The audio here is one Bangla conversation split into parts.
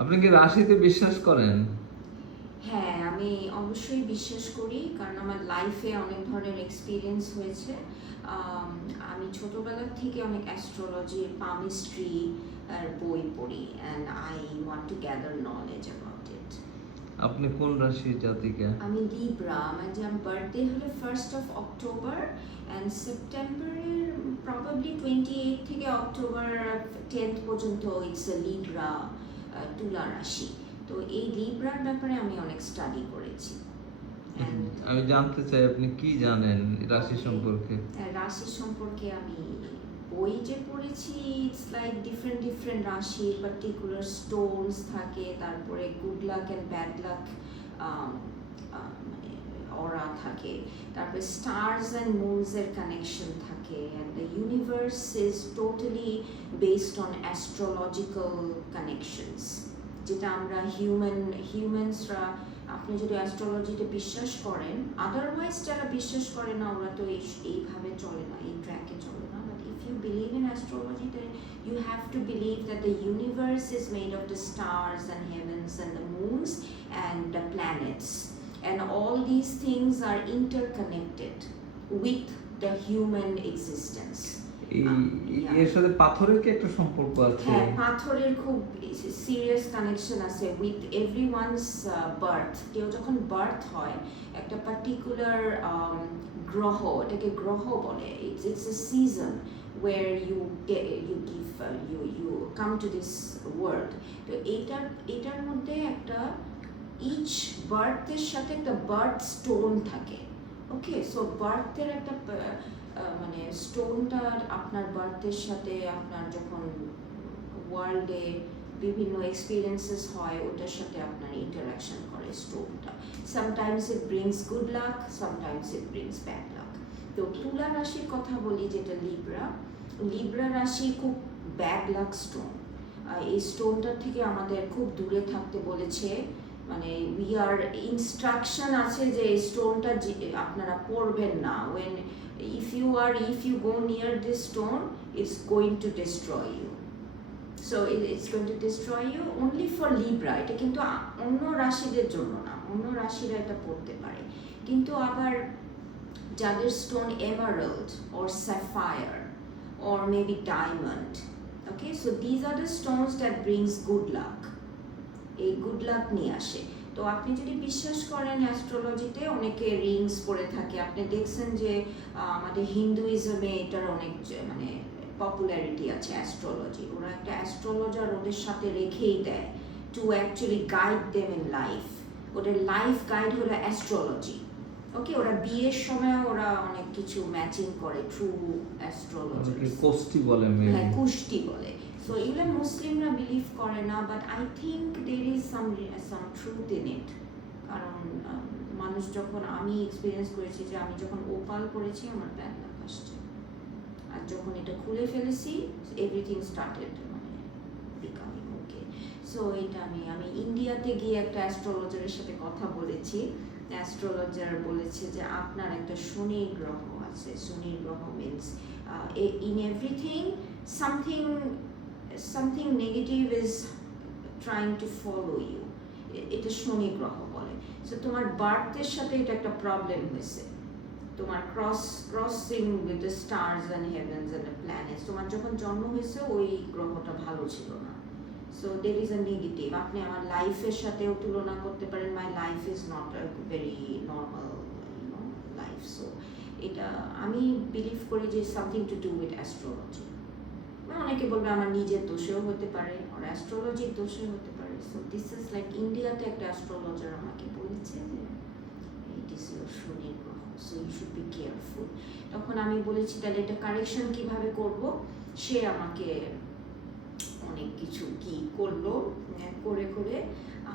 আপনি কি রাশিতে বিশ্বাস করেন? হ্যাঁ, আমি অবশ্যই বিশ্বাস করি, কারণ আমার লাইফে অনেক ধরনের এক্সপিরিয়েন্স হয়েছে। আম, আমি ছোটবেলা থেকে অনেক অ্যাস্ট্রোলজি, পামিস্ট্রি আর বই পড়ি, and I want two gather knowledge about it. আপনি কোন রাশির জাতিকা? আমি লিব্রা। আমার যে বার্থডে হলো 1 অক্টোবর, অ্যান্ড সেপ্টেম্বরের প্রবাবলি 28 থেকে অক্টোবর 10 পর্যন্ত ইটস এ লিব্রা, তুলা রাশি। তো এই লিব্রার ব্যাপারে আমি অনেক স্টাডি করেছি। অ্যান্ড আমি জানতে চাই আপনি কি জানেন রাশি ওকে, সম্পর্কে? রাশি সম্পর্কে আমি বই যে পড়েছি, ইটস লাইক ডিফারেন্ট ডিফারেন্ট রাশির পার্টিকুলার স্টোনস থাকে, তারপরে good luck and bad luck মানে অরা থাকে, তারপরে স্টার্স অ্যান্ড মুনসের কানেকশন থাকে, and the universe is totally based on astrological connections, যেটা আমরা হিউম্যানসরা, আপনি যদি অ্যাস্ট্রোলজিতে বিশ্বাস করেন, আদারওয়াইজ যারা বিশ্বাস করে না ওরা তো এইভাবে চলে না, এই ট্র্যাকে চলে না, but if you believe in astrology, then you have to believe that the universe is made of the stars and heavens and the moons and the planets, and all these things are interconnected with the human existence. এই Yeah. এর সাথে পাথরের কি একটা সম্পর্ক আছে? হ্যাঁ, পাথরের খুব সিরিয়াস কানেকশন আছে উইথ এভরিওয়ানস বার্থ। কেউ যখন বার্থ হয়, একটা পার্টিকুলার গ্রহ, এটাকে গ্রহ বলে, it's a season where you give you come to this world. তো এটার মধ্যে একটা ইচ বার্থের সাথে একটা বার্থ স্টোন থাকে। ওকে, সো বার্থের একটা মানে স্টোনটা আপনার বার্থের সাথে, আপনার যখন ওয়ার্ল্ডে বিভিন্ন এক্সপিরিয়েন্সেস হয় ওটার সাথে আপনার ইন্টারাকশন করে স্টোনটা। Sometimes it brings good luck, sometimes it brings bad luck. তো তুলা রাশির কথা বলি, যেটা লিব্রা, লিব্রা রাশি খুব ব্যাড লাক স্টোন। এই স্টোনটার থেকে আমাদের খুব দূরে থাকতে বলেছে, মানে উই আর ইনস্ট্রাকশন আছে যে এই স্টোনটা আপনারা পড়বেন না। When if you go near this stone, it's going to destroy you. So it's going to destroy you only for Libra. এটা কিন্তু অন্য রাশিদের জন্য না, অন্য রাশিরা এটা পড়তে পারে। কিন্তু আবার যাদের stone Emerald or sapphire or maybe diamond, okay, so these are the stones that brings good luck. এই গুড লাক নিয়ে আসে। তো আপনি যদি বিশ্বাস করেন অ্যাস্ট্রোলজিতে, অনেকে রিংস পরে থাকে, আপনি দেখছেন যে আমাদের হিন্দুইজমে এটার অনেক মানে পপুলারিটি আছে অ্যাস্ট্রোলজি। ওরা একটা অ্যাস্ট্রোলজার ওদের সাথে রেখেই দেয় to actually guide them in life. ওদের লাইফ গাইড হলো অ্যাস্ট্রোলজি। ওকে, ওরা বিয়ের সময় ওরা অনেক কিছু ম্যাচিং করে থ্রু অ্যাস্ট্রোলজি। কোষ্ঠী বলে হ্যাঁ, কুষ্টি বলে। সো এগুলো মুসলিমরা বিলিভ করে না, but I think there is some truth in it. কারণ মানুষ যখন, আমি এক্সপিরিয়েন্স করেছি যে আমি যখন ওপাল পড়েছি আমার ব্যাড লাক আসছে, আর যখন এটা খুলে ফেলেছি এভরিথিং স্টার্টেড মানে বিকামিং ওকে। সো এটা আমি ইন্ডিয়াতে গিয়ে একটা অ্যাস্ট্রোলজারের সাথে কথা বলেছি। অ্যাস্ট্রোলজার বলেছে যে আপনার একটা শনি গ্রহ আছে। শনি গ্রহ means in everything something negative is trying to follow you. এটা শনি গ্রহ বলে। সো তোমার বার্থের সাথে এটা একটা প্রবলেম হয়েছে, তোমার crossing with the stars and heavens and the planets. তোমার যখন জন্ম হয়েছে ওই গ্রহটা ভালো ছিল না। So there is a negative. আপনি আমার লাইফের সাথেও তুলনা করতে পারেন, my life is not a very normal life. So এটা আমি বিলিভ করি যে something to do with astrology. অনেকে বলবে আমার নিজের দোষেও হতে পারে, আর অ্যাস্ট্রোলজির দোষেও হতে পারে। সো দিস ইজ লাইক, ইন্ডিয়াতে একটা অ্যাস্ট্রোলজার আমাকে বলেছে যে ইট ইজ ইউর শনির গ্রহ, so you should be careful. তখন আমি বলেছি তাহলে এটা কারেকশন কিভাবে করব। সে আমাকে অনেক কিছু কি করলো, করে করে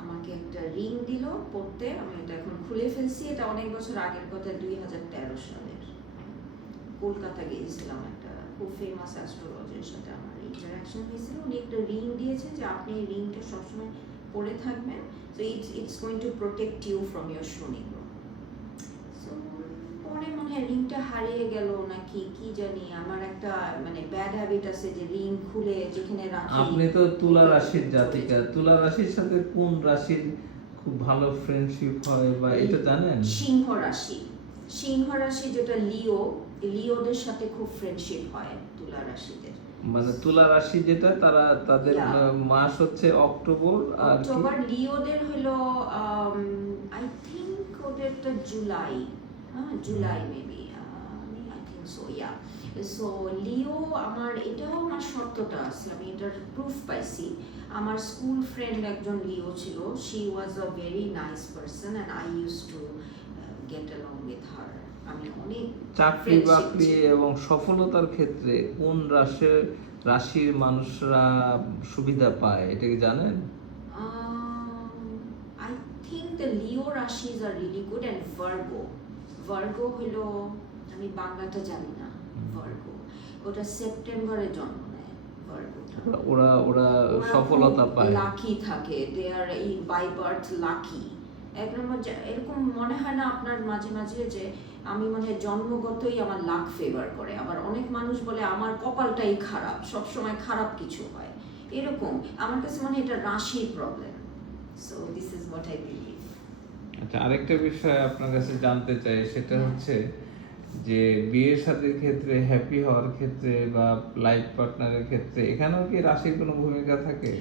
আমাকে একটা রিং দিল পড়তে। আমি এটা এখন খুলে ফেলছি, এটা অনেক বছর আগের কথা, 2013 সালের। কলকাতা গিয়েছিলাম, একটা খুব ফেমাস অ্যাস্ট্রোলজারের সাথে আমার ইন্টারাকশন হয়েছিল। উনি একটা রিং দিয়েছেন যে আপনি এই রিংটা সবসময় পরে থাকবেন, so it's going to protect you from your শনি গ্রহ। সো পরে মনে হয় রিংটা হারিয়ে গেল নাকি কি জানি, আমার একটা মানে ব্যাড হ্যাবিট আছে যে রিং খুলে যেখানে রাখি। আপনি তো তুলা রাশির জাতিকা, তুলা রাশির সাথে কোন রাশির খুব ভালো ফ্রেন্ডশিপ হয় বা এটা জানেন? সিংহ রাশি, সিংহ রাশি যেটা লিও, লিওদের সাথে খুব ফ্রেন্ডশিপ হয় তুলা রাশিদের। মানে তুলা রাশি যেটা তারা তাদের Yeah. মাস হচ্ছে অক্টোবর আর কি অক্টোবর, লিওদের হলো আই থিংক ওদেরটা July, July maybe, I think so, yeah. So Leo, আমার এটাও আমার সত্যটা আছে, আমি এটার প্রুফ পাইছি। আমার স্কুল ফ্রেন্ড একজন লিও ছিল, she was a very nice person and I use to get along with her. আমি অনেক চাকরি friendship বাকরি ছিল। এবং সফলতার ক্ষেত্রে কোন রাশির মানুষরা সুবিধা পায় এটা কি জানেন? I think the Leo Rashis are really good, and Virgo. Virgo হলো, আমি বাংলাটা জানি না, Virgo ওটা সেপ্টেম্বরে জন্ম নেয়, ভার্গোটা। ওরা ওরা সফলতা পায়। লাকি থাকে, দে আর এই বাই বার্থ লাকি। এক নম্বর এরকম মনে হয় না আপনার মাঝে মাঝে যে আমি মানে জন্মগতই আমার লাক ফেভার করে, আবার অনেক মানুষ বলে আমার কপালটাই খারাপ, সব সময় খারাপ কিছু হয়, এরকম আমার কাছে মনে হয় এটা রাশির problem. So this is what I believe. আচ্ছা, আরেকটা বিষয় আপনার কাছে জানতে চাই, সেটা হচ্ছে যে বিয়ের শাদীর ক্ষেত্রে, হ্যাপি হওয়ার ক্ষেত্রে বা লাইফ পার্টনারের ক্ষেত্রে এখানেও কি রাশির কোনো ভূমিকা থাকে?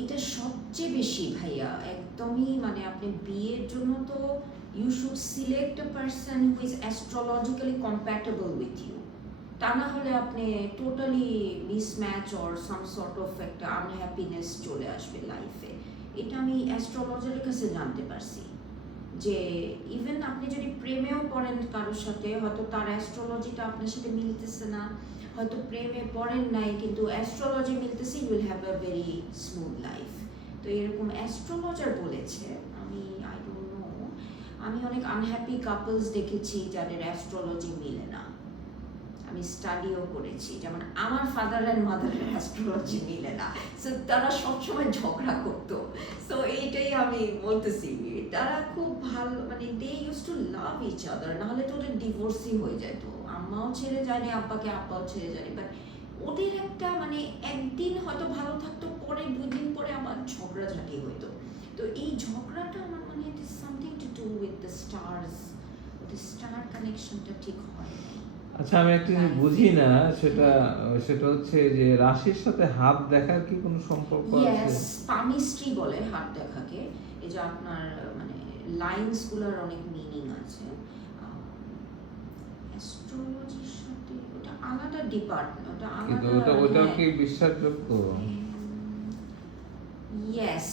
এটা সবচেয়ে বেশি ভাইয়া, একদমই মানে আপনি বিয়ের জন্য তো you should select a person who is astrologically compatible with you, তা না হলে আপনি totally mismatch or some sort of একটা আনহ্যাপিনেস চলে আসবে লাইফে। এটা আমি অ্যাস্ট্রোলজারের কাছে জানতে পারছি যে ইভেন আপনি যদি প্রেমেও পড়েন কারোর সাথে, হয়তো তার অ্যাস্ট্রোলজিটা আপনার সাথে মিলতেছে না, হয়তো প্রেমে পড়েন নাই কিন্তু অ্যাস্ট্রোলজি মিলতেছে, you will have a very smooth life. তো এরকম অ্যাস্ট্রোলজার বলেছে, আমি আই ডোন্ট নো, আমি অনেক আনহ্যাপি কাপলস দেখেছি যাদের অ্যাস্ট্রোলজি মিলে না, আমি স্টাডিও করেছি, যেমন আমার ফাদার অ্যান্ড মাদারের অ্যাস্ট্রোলজি মিলে না, সো তারা সবসময় ঝগড়া করতো। সো এইটাই আমি বলতেছি, তারা খুব ভালো মানে they use to love each other, নাহলে তো ওদের ডিভোর্সই হয়ে যেত, আম্মাও ছেড়ে যায়নি আব্বাকে, আব্বাও ছেড়ে যায়নি, বাট ওদের একটা মানে একদিন হয়তো ভালো থাকতো, পরে 2 দিন পরে আবার ঝগড়াঝাটি হইতো। তো এই ঝগড়াটা আমার মনে হয় something to do with the stars, ওদের স্টার কানেকশনটা ঠিক হয় না। আচ্ছা, আমি একটা জিনিস বুঝি না, সেটা সেটা হচ্ছে যে রাশির সাথে হাত দেখার কি কোনো সম্পর্ক আছে? ইয়েস, পামিস্ট্রি বলে হাত দেখাকে, এই যে আপনার মানে লাইনস গুলোর অনেক মিনিং আছে। অ্যাস্ট্রোলজির সাথে ওটা আলাদা ডিপার্টমেন্ট, ওটা কিন্তু আলাদা। ওটাও কি বিশ্বাসযোগ্য? Yes,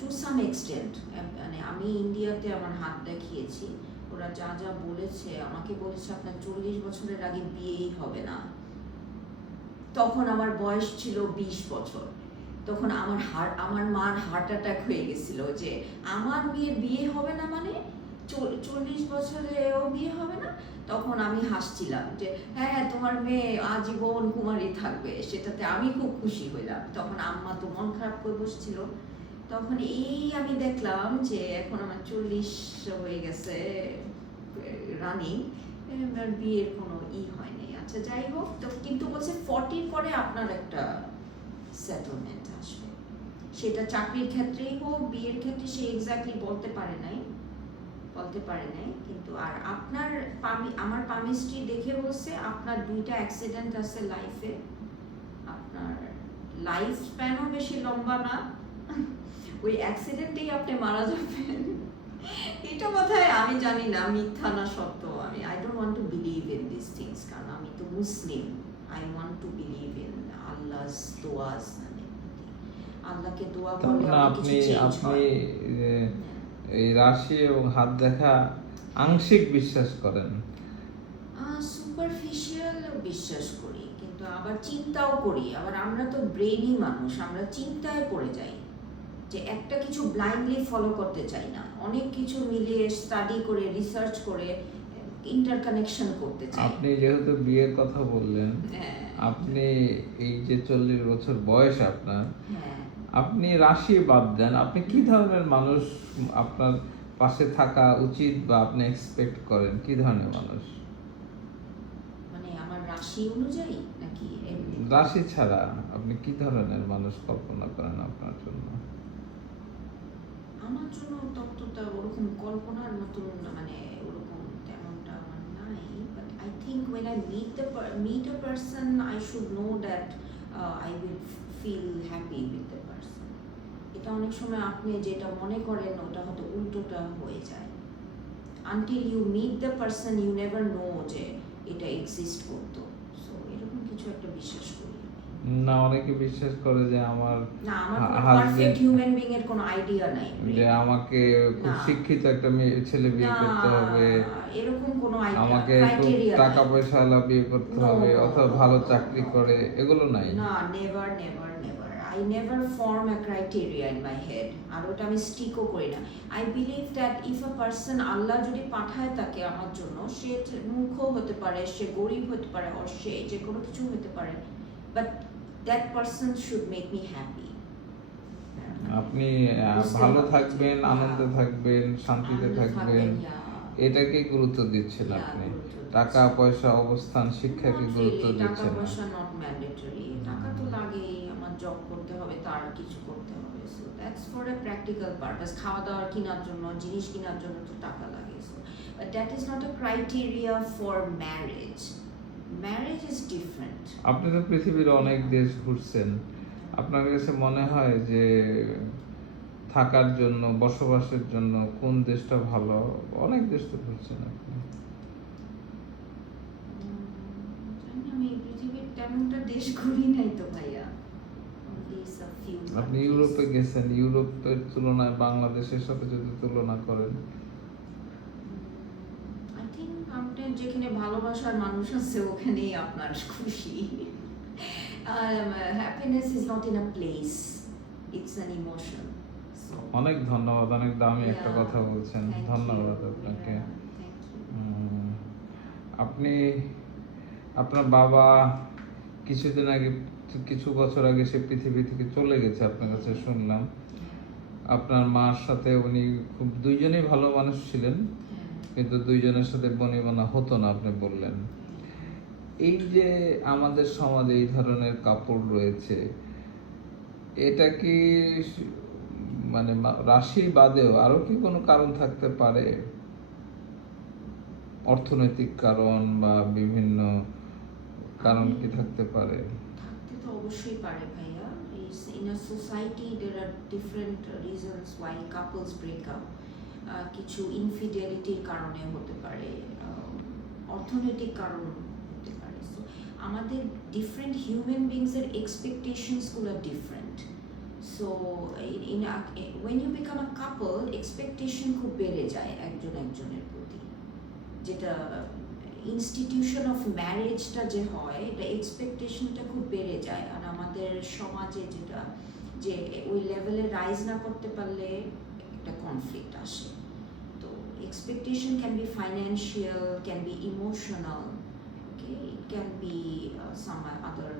to some extent. মানে আমি ইন্ডিয়াতে আমার হাত দেখিয়েছি, ওরা যা যা বলেছে, আমাকে বলেছে আপনার 40 বছরের আগে বিয়েই হবে না। তখন আমার বয়স ছিল 20 বছর, তখন আমার মার হার্ট অ্যাটাক হয়ে গেছিল যে আমার মেয়ের বিয়ে হবে না মানে 40 বছরেও বিয়ে হবে না। তখন আমি হাসছিলাম যে হ্যাঁ তোমার মেয়ে আজীবন কুমারী থাকবে, সেটাতে আমি খুব খুশি হইলাম। তখন আম্মা তো মন খারাপ করে বসছিল। তখন এই আমি দেখলাম যে এখন আমার 40 হয়ে গেছে রানিং, বিয়ের কোনো হয়নি। আচ্ছা যাই হোক, তো কিন্তু বলছে 40 পরে আপনার একটা সেটেলমেন্ট আসবে, সেটা চাকরির ক্ষেত্রেই হোক বিয়ের ক্ষেত্রে, সে এক্স্যাক্টলি বলতে পারে নাই, কিন্তু আর আপনার আমার পামিস্ট্রি দেখে বলছে আপনার 2টা অ্যাক্সিডেন্ট আছে লাইফে, আপনার লাইফ স্প্যানও বেশি লম্বা না, ওই অ্যাক্সিডেন্টেই আপনি মারা যাবেন। এটা বোধহয় আমি জানি না মিথ্যা না সত্য, আমি I don't want to believe in this things, কারণ আমি তো মুসলিম, I want to believe in Allah's duas, আল্লাহকে দোয়া করলে আপনি এই রাশি এবং হাত দেখা আংশিক বিশ্বাস করেন? সুপারফিশিয়াল বিশ্বাস করি, কিন্তু আবার চিন্তাও করি, আবার আমরা তো ব্রেনি মানুষ, আমরা চিন্তায় পড়ে যাই যে একটা কিছু ব্লাইন্ডলি ফলো করতে চাই না, অনেক কিছু মিলিয়ে স্টাডি করে রিসার্চ করে ইন্টারকানেকশন করতে চাই। আপনি যেহেতু বিয়ের কথা বললেন, আপনি এই যে 40 বছর বয়স আপনার, আপনি রাশি বাদ দেন, আপনি কি ধরনের মানুষ আপনার পাশে থাকা উচিত বা আপনি এক্সপেক্ট করেন? কি ধরনের মানুষ? মানে আমার রাশি অনুযায়ী নাকি এমনি? রাশি ছাড়া আপনি কি ধরনের মানুষ কল্পনা করেন আপনার জন্য? আমার জন্য ততটা ওরকম কল্পনার মতন মানে ওরকম তেমনটা আমার নাই, but I think when I meet a person I should know that I will feel happy with the person. এটা অনেক সময় আপনি যেটা মনে করেন ওটা হয়তো উল্টোটা হয়ে যায়। Until you meet the person you never know যে এটা এক্সিস্ট করতো। সো এরকম কিছু একটা বিশ্বাস করি আমি। না, অনেকে বিশ্বাস করে যে আমার না, আমার কোনো হাজবেন্ড পারফেক্ট হিউম্যান বিং এর কোনো আইডিয়া নাই। যে আমাকে খুব না। শিক্ষিত একটা ছেলে বিয়ে না, করতে হবে, এরকম কোনো আইডিয়া আমাকে খুব ক্রাইটেরিয়া টাকা পয়সাওয়ালা বিয়ে করতে No, হবে no, অথবা no, ভালো no, চাকরি no, করে, no. এগুলো নাই। না, never never never I never form a criteria in my head, আর ওটা আমি স্টিকও করি না। I believe that if a person, Allah যদি পাঠায় তাকে আমার জন্য, সে মূর্খও হতে পারে, সে গরিব হতে পারে, আর সে যে কোনো কিছু হতে পারে, but that person should make me happy. আপনি বুঝতে ভালো পারছি। থাকবেন, আনন্দে থাকবেন, শান্তিতে থাকবেন, এটাকে গুরুত্ব দিচ্ছেন Yeah, আপনি। গুরুত্ব দিচ্ছি। টাকা পয়সা, অবস্থান, শিক্ষাকে গুরুত্ব টাকা দিচ্ছেন না। পয়সা নট ম্যান্ডেটরি, টাকা তো লাগেই, আমার জব করতে হবে, তার কিছু করতে হবে, so that's for a practical purpose. খাওয়া দাওয়া কেনার জন্য, জিনিস কেনার জন্য তো টাকা লাগে, so but that is not a criteria for marriage. Marriage is different. আপনি তো পৃথিবীর অনেক দেশ ঘুরছেন, আপনার কাছে মনে হয় যে থাকার জন্য, বসবাসের জন্য কোন দেশটা ভালো? অনেক দেশ তো ঘুরছেন আপনি। জানি আমি পৃথিবীর তেমনটা দেশ ঘুরি নাই তো ভাইয়া। Only a few আপনি countries. ইউরোপে গেছেন, ইউরোপের তুলনায় বাংলাদেশের সাথে যদি তুলনা করেন, আই থিঙ্ক আপনার যেখানে ভালোবাসার মানুষ আছে ওখানেই আপনার খুশি। Happiness is not in a place, it's an emotion. অনেক ধন্যবাদ, অনেক দামি একটা কথা বলছেন, ধন্যবাদ আপনাকে। আপনি, আপনার বাবা কিছুদিন আগে, কিছু বছর আগে সে পৃথিবী থেকে চলে গেছে, আপনার কাছে শুনলাম। আপনার মার সাথে উনি খুব, দুইজনেই ভালো মানুষ ছিলেন, কিন্তু দুইজনের সাথে বনিবনা হতো না, আপনি বললেন। এই যে আমাদের সমাজে এই ধরনের কাপড় রয়েছে, এটা কি মানে রাশি বাদেও আরো কি কোনো কারণ থাকতে পারে? অর্থনৈতিক কারণ বা বিভিন্ন কারণ কি থাকতে পারে? থাকতে তো অবশ্যই পারে ভাইয়া। In a society there are different reasons why couples break up. কিছু ইনফিডেলিটির কারণে হতে পারে, অর্থনৈতিক কারণ হতে পারে। সো আমাদের ডিফারেন্ট হিউম্যান বিংসের এক্সপেকটেশনসগুলো different. So when you become a couple, expectation খুব বেড়ে যায় একজন একজনের প্রতি, যেটা ইনস্টিটিউশন অফ ম্যারেজটা যে হয়, এটা এক্সপেকটেশনটা খুব বেড়ে যায়। আর আমাদের সমাজে যেটা, যে ওই লেভেলে রাইজ না করতে পারলে একটা কনফ্লিক্ট আসে। তো expectation can be financial, can be emotional, okay, it can be some other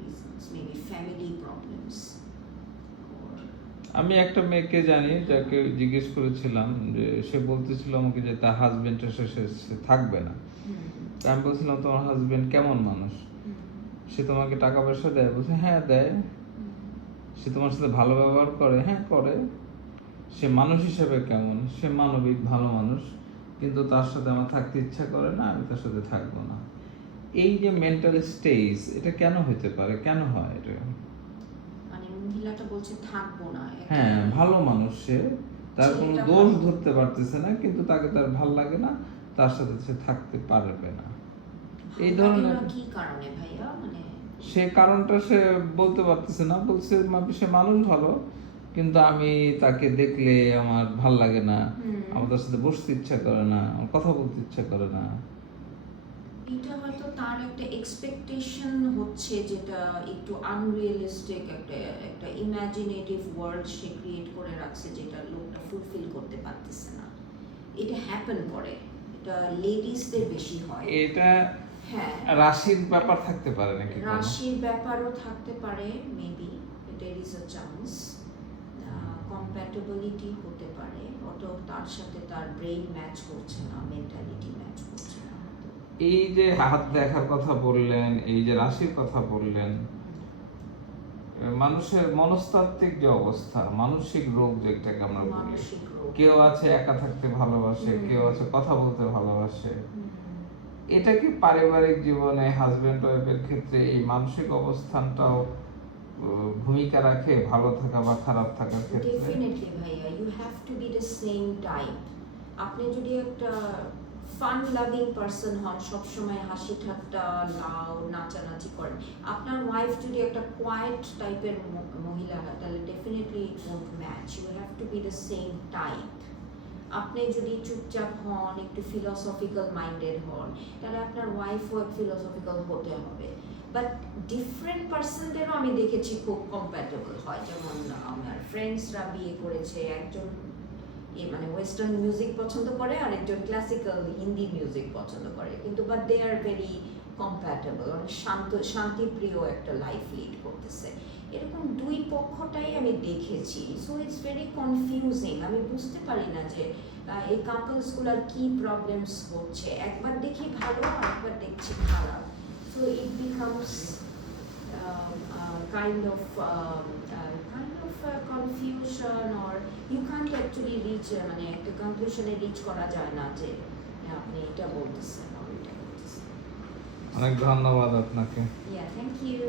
reasons, maybe family problems. আমি একটা মেয়েকে জানি, যাকে জিজ্ঞেস করেছিলাম যে সে বলতেছিল আমাকে যে তার হাজবেন্ডের সাথে সে থাকবে না। তা আমি বলছিলাম তোমার হাজবেন্ড কেমন মানুষ? সে তোমাকে টাকা পয়সা দেয়? বলছে হ্যাঁ দেয়। সে তোমার সাথে ভালো ব্যবহার করে? হ্যাঁ করে। সে মানুষ হিসেবে কেমন? সে মানবিক, ভালো মানুষ, কিন্তু তার সাথে আমার থাকতে ইচ্ছা করে না, আমি তার সাথে থাকবো না। এই যে মেন্টাল স্টেজ, এটা কেন হতে পারে, কেন হয় এটা? মানে মহিলাটা বলছে থাকবো না। হ্যাঁ, ভালো মানুষ সে, তার কোনো ছেলেটা দোষ ভালো। ধরতে পারতেছে না, কিন্তু তাকে তার ভাল লাগে না, তার সাথে সে থাকতে পারবে না। এই ধরনের কি কারণে ভাইয়া? মানে সে কারণটা সে বলতে পারতেছে না, বলছে সে মানুষ ভালো, কিন্তু আমি তাকে দেখলে আমার ভাল লাগে না, আমার তার সাথে বসতে ইচ্ছা করে না, আমার কথা বলতে ইচ্ছা করে না। এটা হয়তো তার একটা এক্সপেকটেশন হচ্ছে, যেটা একটু আনরিয়েলিস্টিক, একটা ইমাজিনেটিভ ওয়ার্ল্ড সে ক্রিয়েট করে রাখছে, যেটা লোকটা ফুলফিল করতে পারতেছে না। এটা হ্যাপেন করে, এটা লেডিসদের বেশি হয়। এটা হ্যাঁ, রাশির ব্যাপার থাকতে পারে নাকি কোনো? রাশির ব্যাপারও থাকতে পারে, maybe, there is a chance. Compat compatibility হতে পারে, অটো তার সাথে তার ব্রেইন ম্যাচ করছে না, মেন্টালিটি ম্যাচ করছে না। এই যে হাত দেখার কথা বললেন, এই যে রাশির কথা বললেন, মানুষের মনস্তাত্ত্বিক যে অবস্থা, মানসিক রোগ যেটাকে আমরা বলি, মানসিক রোগ। কেউ আছে একা থাকতে ভালোবাসে, কেউ আছে কথা বলতে ভালোবাসে, এটা কি পারিবারিক জীবনে হাজবেন্ড ওয়াইফের ক্ষেত্রে এই মানসিক অবস্থানটাও ভূমিকা রাখে ভালো থাকা বা খারাপ থাকার ক্ষেত্রে? ডেফিনেটলি ভাইয়া, you have to be the same type. আপনি যদি একটা ফান লাভিং পারসন হন, সবসময় হাসি ঠাট্টা লাউ নাচানাচি করেন, আপনার ওয়াইফ যদি একটা কোয়াইট টাইপের মহিলা হয়, তাহলে definitely it won't match. You have to be the same type. আপনি যদি চুপচাপ হন, একটু ফিলোসফিক্যাল মাইন্ডেড হন, তাহলে আপনার ওয়াইফও ফিলোসফিক্যাল হতে হবে। বাট ডিফারেন্ট পার্সনদেরও আমি দেখেছি খুব কম্প্যাটেবল হয়। যেমন আমার ফ্রেন্ডসরা বিয়ে করেছে, একজন মানে ওয়েস্টার্ন মিউজিক পছন্দ করে আর একজন ক্লাসিক্যাল হিন্দি মিউজিক পছন্দ করে, কিন্তু but they are very compatible, অনেক শান্তিপ্রিয় একটা লাইফ লিড করতেছে। এরকম দুই পক্ষটাই আমি দেখেছি। So it's very confusing. আমি বুঝতে পারি না যে এই কাপলসগুলোর কি প্রবলেমস হচ্ছে। একবার দেখি ভালো, একবার দেখছি খারাপ। So it becomes kind of confusion, or you can't actually reach মানে একটা কনক্লুশনে রিচ করা যায় না যে আপনি এটা বলতেছেন or এটা বলতেছেন। অনেক ধন্যবাদ আপনাকে। Yeah, thank you.